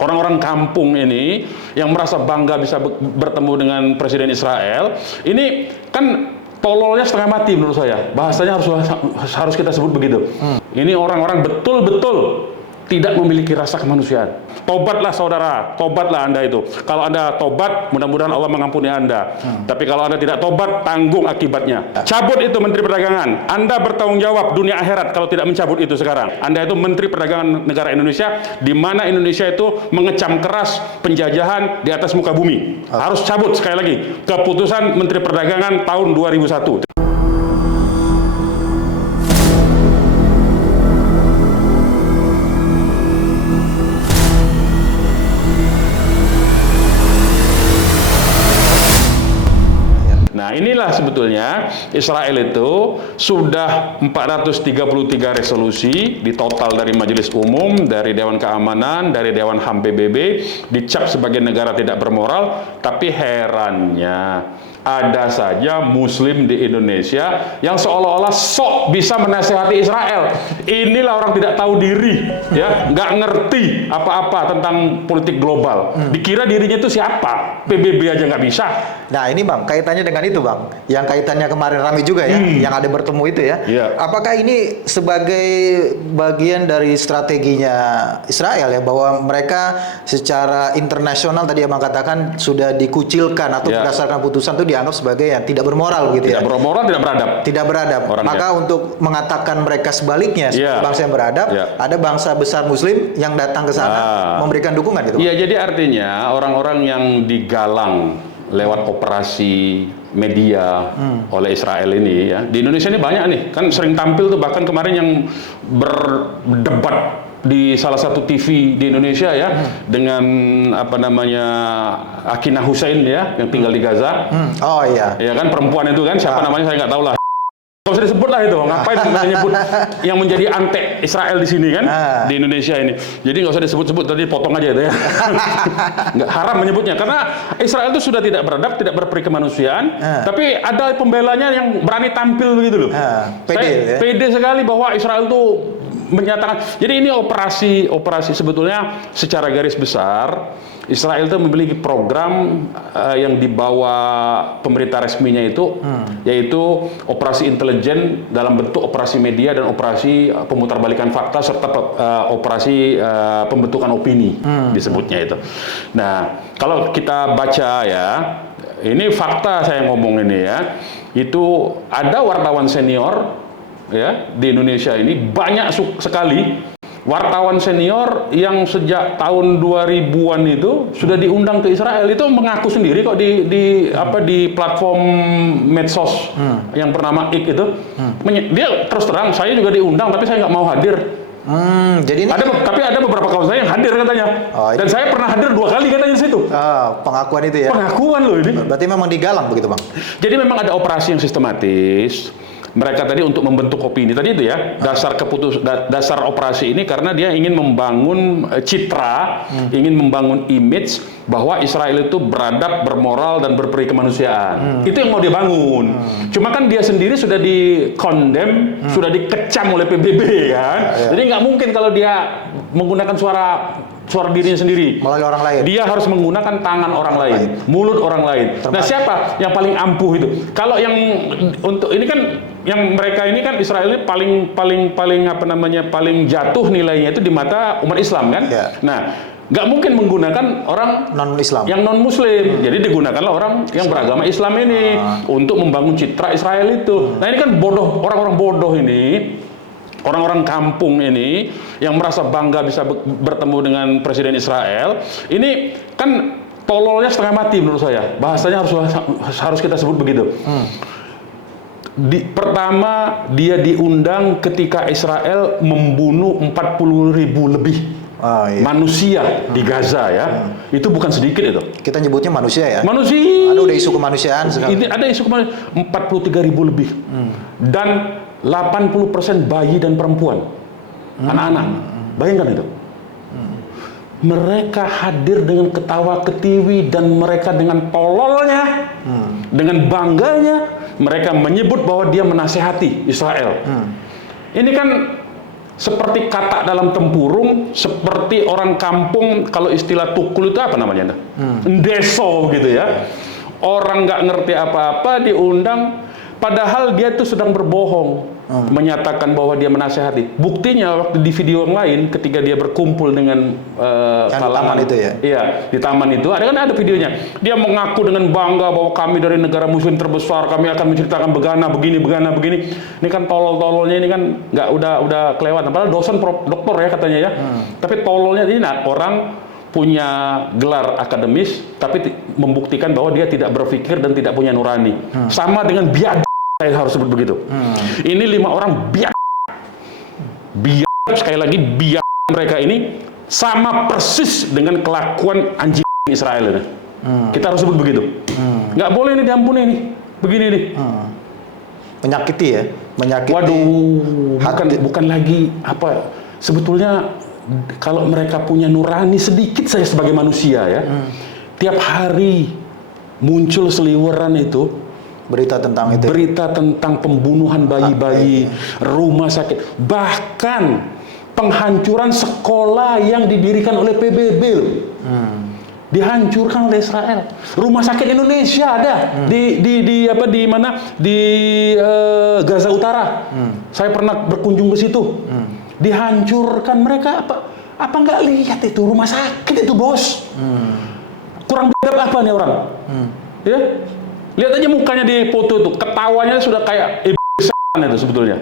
orang-orang kampung ini yang merasa bangga bisa bertemu dengan Presiden Israel, ini kan tololnya setengah mati menurut saya. Bahasanya harus kita sebut begitu. Ini orang-orang betul-betul tidak memiliki rasa kemanusiaan. Tobatlah saudara, tobatlah Anda itu. Kalau Anda tobat, mudah-mudahan Allah mengampuni Anda. Tapi kalau Anda tidak tobat, tanggung akibatnya. Cabut itu Menteri Perdagangan. Anda bertanggung jawab dunia akhirat kalau tidak mencabut itu sekarang. Anda itu Menteri Perdagangan negara Indonesia, di mana Indonesia itu mengecam keras penjajahan di atas muka bumi. Harus cabut sekali lagi keputusan Menteri Perdagangan tahun 2001. Nah, inilah sebetulnya Israel itu sudah 433 resolusi di total dari Majelis Umum, dari Dewan Keamanan, dari Dewan HAM PBB, dicap sebagai negara tidak bermoral, tapi herannya ada saja Muslim di Indonesia yang seolah-olah sok bisa menasehati Israel. Inilah orang tidak tahu diri, ya, nggak ngerti apa-apa tentang politik global. Dikira dirinya itu siapa? PBB aja nggak bisa. Nah ini Bang, kaitannya dengan itu Bang, yang kaitannya kemarin ramai juga ya, yang ada bertemu itu ya. Apakah ini sebagai bagian dari strateginya Israel ya, bahwa mereka secara internasional tadi Abang katakan sudah dikucilkan atau berdasarkan putusan itu dianggap sebagai yang tidak bermoral gitu ya. Tidak bermoral, tidak beradab. Tidak beradab. Orangnya. Maka untuk mengatakan mereka sebaliknya, bangsa yang beradab, ada bangsa besar Muslim yang datang ke sana memberikan dukungan gitu. Iya, jadi artinya orang-orang yang digalang lewat operasi media oleh Israel ini ya, di Indonesia ini banyak nih, kan sering tampil tuh, bahkan kemarin yang berdebat di salah satu TV di Indonesia ya, dengan apa namanya Akina Hussein ya, yang tinggal di Gaza. Oh iya. Ya kan, perempuan itu kan, siapa namanya saya nggak tahu lah. Nggak usah disebut lah itu, ngapain menyebut yang menjadi antek Israel di sini kan, di Indonesia ini. Jadi nggak usah disebut-sebut, tadi potong aja itu ya. Nggak, haram menyebutnya, karena Israel itu sudah tidak beradab, tidak berperi kemanusiaan, tapi ada pembelanya yang berani tampil begitu loh. Pede sekali bahwa Israel itu menyatakan. Jadi ini operasi sebetulnya secara garis besar Israel itu memiliki program yang dibawa pemerintah resminya itu, yaitu operasi intelijen dalam bentuk operasi media dan operasi pemutarbalikan fakta serta operasi pembentukan opini disebutnya itu. Nah, kalau kita baca ya, ini fakta saya ngomong ini ya, itu ada wartawan senior ya di Indonesia ini banyak sekali. Wartawan senior yang sejak tahun 2000-an itu sudah diundang ke Israel, itu mengaku sendiri kok di platform medsos yang bernama X itu. Dia terus terang, saya juga diundang tapi saya nggak mau hadir. Jadi ini tapi ada beberapa kawan saya yang hadir katanya. Dan saya pernah hadir 2 kali katanya di situ. Pengakuan itu ya. Pengakuan loh ini. Berarti memang digalang begitu Bang. Jadi memang ada operasi yang sistematis. Mereka tadi untuk membentuk opini tadi itu ya, dasar operasi ini karena dia ingin membangun citra, ingin membangun image bahwa Israel itu beradab, bermoral dan berperi kemanusiaan. Itu yang mau dia bangun. Cuma kan dia sendiri sudah di-condemn, sudah dikecam oleh PBB kan. Jadi nggak mungkin kalau dia menggunakan suara dirinya sendiri. Melalui orang lain. Dia harus menggunakan tangan orang lain, mulut orang lain. Nah, siapa yang paling ampuh itu? Kalau yang untuk ini kan, yang mereka ini kan Israel ini paling jatuh nilainya itu di mata umat Islam kan. Nah, nggak mungkin menggunakan orang non-Islam yang non-Muslim. Jadi digunakanlah orang yang beragama Islam ini untuk membangun citra Israel itu. Nah, ini kan bodoh, orang-orang bodoh ini. Orang-orang kampung ini yang merasa bangga bisa bertemu dengan Presiden Israel, ini kan tololnya setengah mati menurut saya. Bahasanya harus kita sebut begitu. Pertama, dia diundang ketika Israel membunuh 40.000 lebih manusia di Gaza ya. Itu bukan sedikit itu. Kita nyebutnya manusia ya. Manusia. Ada udah isu kemanusiaan sekarang. Ini ada isu kemanusiaan 43.000 lebih. Dan 80% bayi dan perempuan, anak-anak. Bayangkan itu. Mereka hadir dengan ketawa ketiwi dan mereka dengan tololnya, dengan bangganya, mereka menyebut bahwa dia menasehati Israel. Ini kan seperti katak dalam tempurung, seperti orang kampung, kalau istilah tukul itu apa namanya? Ndeso gitu ya. Orang nggak ngerti apa-apa diundang, padahal dia tuh sedang berbohong, menyatakan bahwa dia menasehati. Buktinya waktu di video yang lain, ketika dia berkumpul dengan taman itu ya? Iya, di taman itu ada videonya. Dia mengaku dengan bangga bahwa kami dari negara muslim terbesar, kami akan menceritakan begini. Ini kan tolol-tololnya ini kan nggak udah kelewatan. Padahal dosen doktor ya katanya ya. Tapi tololnya ini orang punya gelar akademis, tapi membuktikan bahwa dia tidak berpikir dan tidak punya nurani. Sama dengan biadab, saya harus sebut begitu. Ini 5 orang biadab, sekali lagi biadab mereka ini sama persis dengan kelakuan anjing Israel ini. Kita harus sebut begitu. Nggak boleh ini diampuni nih, begini nih. Menyakiti ya, menyakiti. Waduh, bukan lagi apa sebetulnya. Kalau mereka punya nurani sedikit saya sebagai manusia ya, tiap hari muncul seliweran itu berita tentang itu, berita tentang pembunuhan bayi-bayi, rumah sakit, bahkan penghancuran sekolah yang didirikan oleh PBB dihancurkan oleh Israel. Rumah sakit Indonesia ada di mana di Gaza Utara. Saya pernah berkunjung ke situ. Dihancurkan. Mereka apa nggak lihat itu rumah sakit itu, bos? Kurang biadab apa nih orang? Ya, lihat aja mukanya di foto itu, ketawanya sudah kayak itu sebetulnya.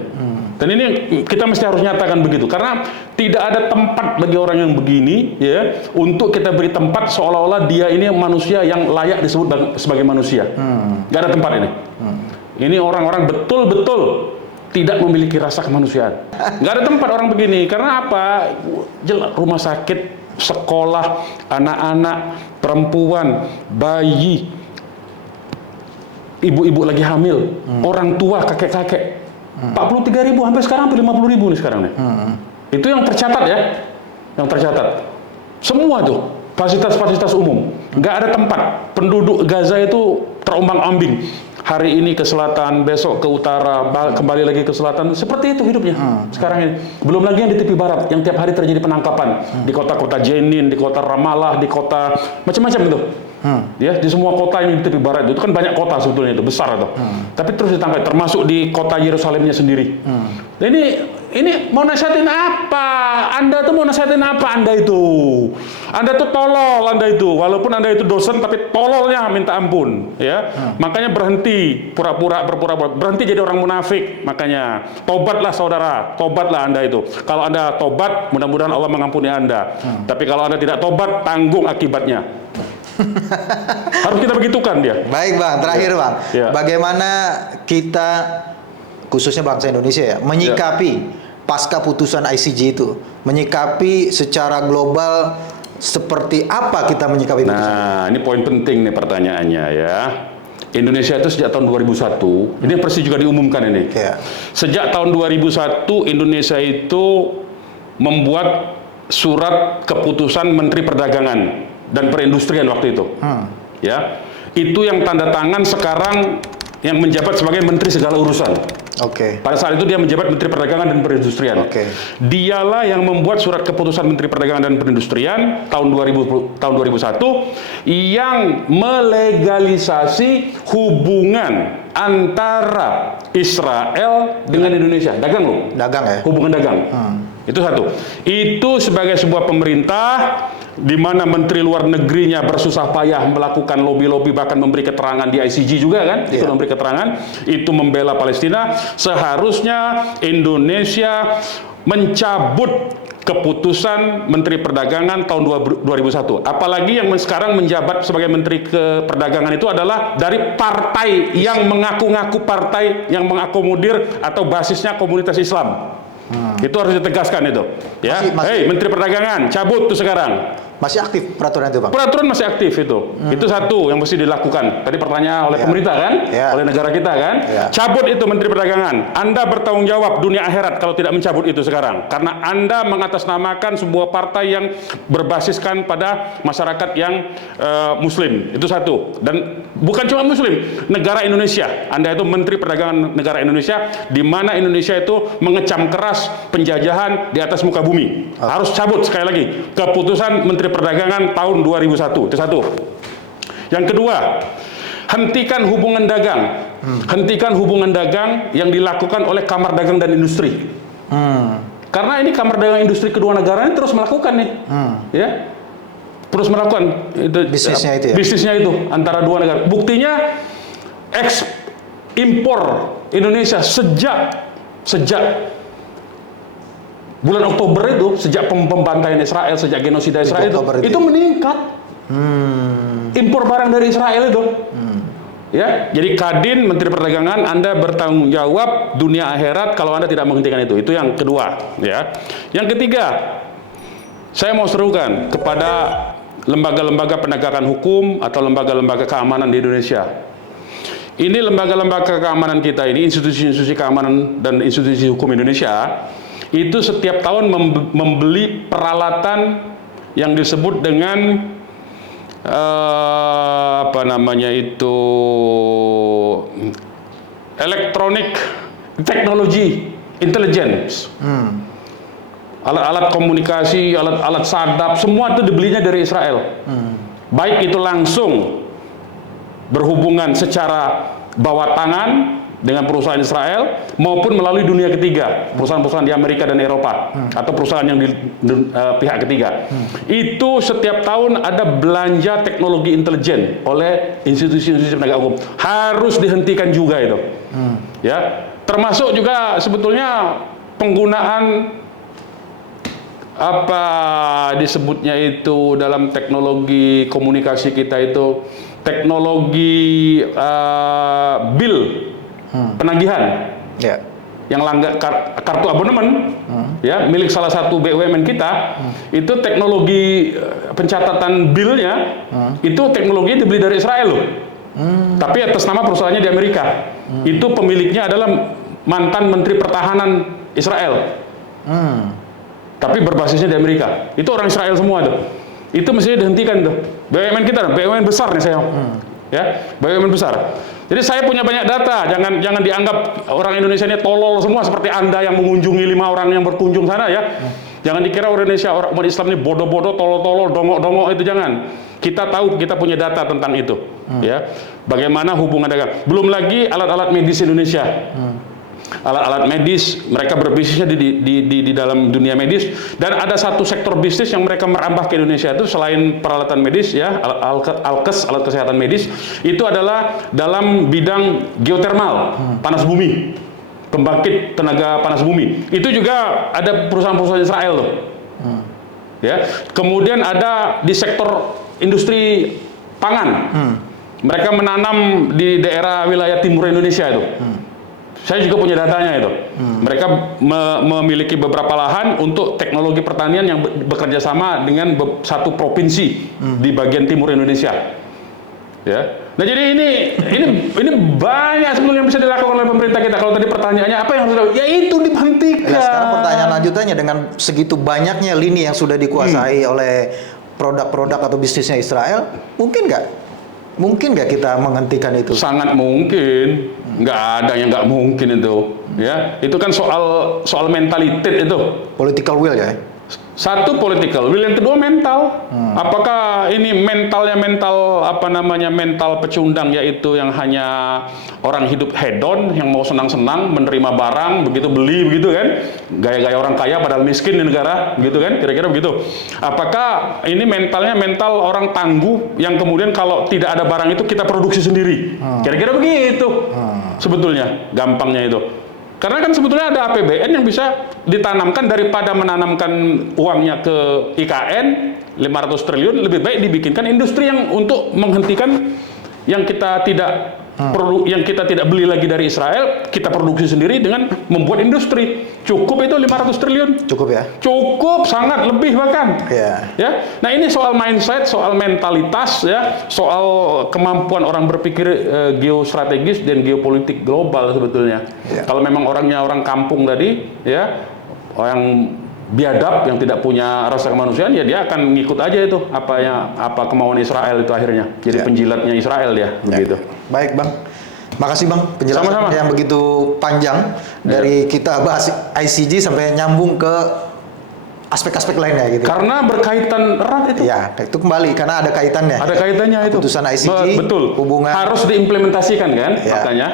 Dan ini kita mesti harus nyatakan begitu, karena tidak ada tempat bagi orang yang begini ya untuk kita beri tempat seolah-olah dia ini manusia yang layak disebut sebagai manusia. Nggak ada tempat ini. Ini orang-orang betul-betul tidak memiliki rasa kemanusiaan. Nggak ada tempat orang begini. Karena apa? Rumah sakit, sekolah, anak-anak, perempuan, bayi, ibu-ibu lagi hamil, orang tua, kakek-kakek. 43.000 sampai sekarang 50.000 nih sekarang nih. Itu yang tercatat ya. Yang tercatat. Semua tuh fasilitas-fasilitas umum. Nggak ada tempat. Penduduk Gaza itu terombang-ambing. Hari ini ke selatan, besok ke utara, kembali lagi ke selatan. Seperti itu hidupnya sekarang ini. Belum lagi yang di tepi barat, yang tiap hari terjadi penangkapan. Di kota-kota Jenin, di kota Ramallah, di kota macam-macam itu. Ya, di semua kota yang di tepi barat itu kan banyak kota sebetulnya itu, besar itu. Tapi terus ditangkap, termasuk di kota Yerusalemnya sendiri. Nah, ini mau nasihatin apa? Anda tuh mau nasihatin apa Anda itu? Anda tuh tolol Anda itu. Walaupun Anda itu dosen tapi tololnya minta ampun, ya. Makanya berhenti berpura-pura, berhenti jadi orang munafik. Makanya tobatlah saudara, tobatlah Anda itu. Kalau Anda tobat, mudah-mudahan Allah mengampuni Anda. Tapi kalau Anda tidak tobat, tanggung akibatnya. Harus kita begitukan dia. Baik Bang, terakhir Bang. Bagaimana kita khususnya bangsa Indonesia ya menyikapi pasca putusan ICJ itu, menyikapi secara global seperti apa kita menyikapi putusan? Nah, ini poin penting nih pertanyaannya ya. Indonesia itu sejak tahun 2001, ini persis juga diumumkan ini. Sejak tahun 2001 Indonesia itu membuat surat keputusan Menteri Perdagangan dan Perindustrian waktu itu. Ya. Itu yang tanda tangan sekarang yang menjabat sebagai Menteri Segala Urusan. Pada saat itu dia menjabat Menteri Perdagangan dan Perindustrian. Dialah yang membuat surat keputusan Menteri Perdagangan dan Perindustrian tahun 2001 yang melegalisasi hubungan antara Israel dengan Indonesia. Dagang loh. Dagang ya? Hubungan dagang. Itu satu. Itu sebagai sebuah pemerintah di mana menteri luar negerinya bersusah payah melakukan lobby-lobby, bahkan memberi keterangan di ICJ juga kan, itu memberi keterangan, itu membela Palestina. Seharusnya Indonesia mencabut keputusan Menteri Perdagangan tahun 2001. Apalagi yang sekarang menjabat sebagai Menteri Perdagangan itu adalah dari partai yang mengaku-ngaku partai yang mengakomodir atau basisnya komunitas Islam. Itu harus ditegaskan itu. Ya, Menteri Perdagangan cabut tuh sekarang. Masih aktif peraturan itu, Bang? Peraturan masih aktif itu. Itu satu yang mesti dilakukan. Tadi pertanyaan oleh pemerintah kan, oleh negara kita kan. Cabut itu Menteri Perdagangan. Anda bertanggung jawab dunia akhirat kalau tidak mencabut itu sekarang. Karena Anda mengatasnamakan sebuah partai yang berbasiskan pada masyarakat yang Muslim. Itu satu. Dan bukan cuma Muslim, negara Indonesia. Anda itu Menteri Perdagangan negara Indonesia, di mana Indonesia itu mengecam keras penjajahan di atas muka bumi. Harus cabut sekali lagi keputusan Menteri Perdagangan tahun 2001. Itu satu. Yang kedua, hentikan hubungan dagang. Hentikan hubungan dagang yang dilakukan oleh Kamar Dagang dan Industri. Karena ini Kamar Dagang Industri kedua negara ini terus melakukan nih. Ya. Terus melakukan itu, bisnisnya itu antara dua negara. Buktinya impor Indonesia sejak bulan Oktober itu, sejak pembantaian Israel, sejak genosida Israel itu meningkat. Impor barang dari Israel itu. Ya, jadi Kadin, Menteri Perdagangan, Anda bertanggung jawab dunia akhirat kalau Anda tidak menghentikan itu. Itu yang kedua, ya. Yang ketiga, saya mau serukan kepada lembaga-lembaga penegakan hukum atau lembaga-lembaga keamanan di Indonesia. Ini lembaga-lembaga keamanan kita ini, institusi-institusi keamanan dan institusi hukum Indonesia, itu setiap tahun membeli peralatan yang disebut dengan electronic technology intelligence, alat-alat komunikasi, alat-alat sadap, semua itu dibelinya dari Israel. Baik itu langsung berhubungan secara bawah tangan dengan perusahaan Israel maupun melalui dunia ketiga, perusahaan-perusahaan di Amerika dan Eropa atau perusahaan yang di pihak ketiga. Itu setiap tahun ada belanja teknologi intelijen oleh institusi-institusi penegak hukum. Harus dihentikan juga itu. Ya, termasuk juga sebetulnya penggunaan apa disebutnya itu dalam teknologi komunikasi kita itu teknologi bill penagihan, yang kartu abonemen, ya milik salah satu BUMN kita, itu teknologi pencatatan billnya, itu teknologi dibeli dari Israel loh, tapi atas nama perusahaannya di Amerika. Itu pemiliknya adalah mantan Menteri Pertahanan Israel, tapi berbasisnya di Amerika. Itu orang Israel semua tuh. Itu mestinya dihentikan tuh. BUMN kita, BUMN besar nih saya, ya BUMN besar. Jadi saya punya banyak data, jangan dianggap orang Indonesia ini tolol semua seperti Anda yang mengunjungi 5 orang yang berkunjung sana ya. Jangan dikira orang Indonesia, orang umat Islam ini bodoh-bodoh, tolol-tolol, dongok-dongok, itu jangan. Kita tahu, kita punya data tentang itu. Ya, bagaimana hubungan dagang. Belum lagi alat-alat medis Indonesia. Alat-alat medis, mereka berbisnisnya di dalam dunia medis, dan ada satu sektor bisnis yang mereka merambah ke Indonesia itu selain peralatan medis ya, alkes, alat kesehatan medis, itu adalah dalam bidang geotermal, panas bumi, pembangkit tenaga panas bumi. Itu juga ada perusahaan-perusahaan Israel loh. Ya, kemudian ada di sektor industri pangan. Mereka menanam di daerah wilayah timur Indonesia itu. Saya juga punya datanya itu. Mereka memiliki beberapa lahan untuk teknologi pertanian yang bekerja sama dengan satu provinsi di bagian timur Indonesia. Ya. Nah jadi ini banyak sebetulnya yang bisa dilakukan oleh pemerintah kita. Kalau tadi pertanyaannya apa yang harus dilakukan? Ya itu dihentikan. Nah, sekarang pertanyaan lanjutannya, dengan segitu banyaknya lini yang sudah dikuasai oleh produk-produk atau bisnisnya Israel, mungkin nggak kita menghentikan itu? Sangat mungkin. Nggak ada yang nggak mungkin itu, ya. Itu kan soal mentalitas itu. Political will ya. Satu political will, yang kedua mental. Apakah ini mental mental pecundang, yaitu yang hanya orang hidup hedon, yang mau senang-senang menerima barang, begitu beli begitu kan, gaya-gaya orang kaya padahal miskin di negara, begitu kan, kira-kira begitu. Apakah ini mentalnya mental orang tangguh yang kemudian kalau tidak ada barang itu kita produksi sendiri, kira-kira begitu. Sebetulnya gampangnya itu. Karena kan sebetulnya ada APBN yang bisa ditanamkan, daripada menanamkan uangnya ke IKN 500 triliun, lebih baik dibikinkan industri yang untuk menghentikan yang kita tidak Produk yang kita tidak beli lagi dari Israel, kita produksi sendiri dengan membuat industri. Cukup itu 500 triliun. Cukup ya? Cukup, sangat lebih bahkan. Ya. Ya. Nah, ini soal mindset, soal mentalitas ya, soal kemampuan orang berpikir geostrategis dan geopolitik global sebetulnya. Ya. Kalau memang orangnya orang kampung tadi ya, orang biadab yang tidak punya rasa kemanusiaan, ya dia akan ngikut aja itu apa kemauan Israel itu akhirnya. Jadi penjilatnya Israel dia begitu. Baik, Bang. Makasih, Bang, penjelasan Sama-sama. yang begitu panjang dari kita bahas ICG sampai nyambung ke aspek-aspek lainnya gitu. Karena berkaitan erat itu. Ya, itu kembali karena ada kaitannya. Ada kaitannya itu. Putusan ICG, betul. hubungan Harus diimplementasikan kan, Ya. makanya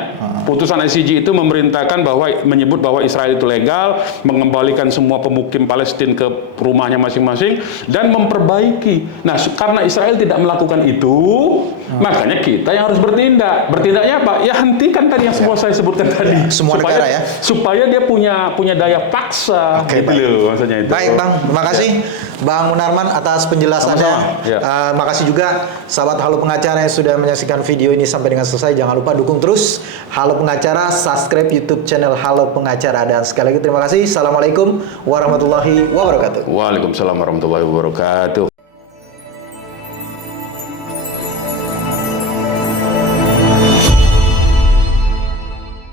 putusan ICG itu memerintahkan menyebut bahwa Israel itu legal, mengembalikan semua pemukim Palestina ke rumahnya masing-masing dan memperbaiki. Nah, karena Israel tidak melakukan itu, makanya kita yang harus bertindak. Bertindaknya apa? Ya hentikan tadi yang semua saya sebutkan tadi. Semua supaya, negara ya. Supaya dia punya daya paksa. Oke, gitu baik. loh, maksudnya itu. Baik, Bang. Terima kasih Bang Munarman atas penjelasannya. Sama-sama. Ya. Makasih juga sahabat Halo Pengacara yang sudah menyaksikan video ini sampai dengan selesai. Jangan lupa dukung terus Halo Pengacara, subscribe YouTube channel Halo Pengacara, dan sekali lagi terima kasih. Assalamualaikum warahmatullahi wabarakatuh. Waalaikumsalam warahmatullahi wabarakatuh.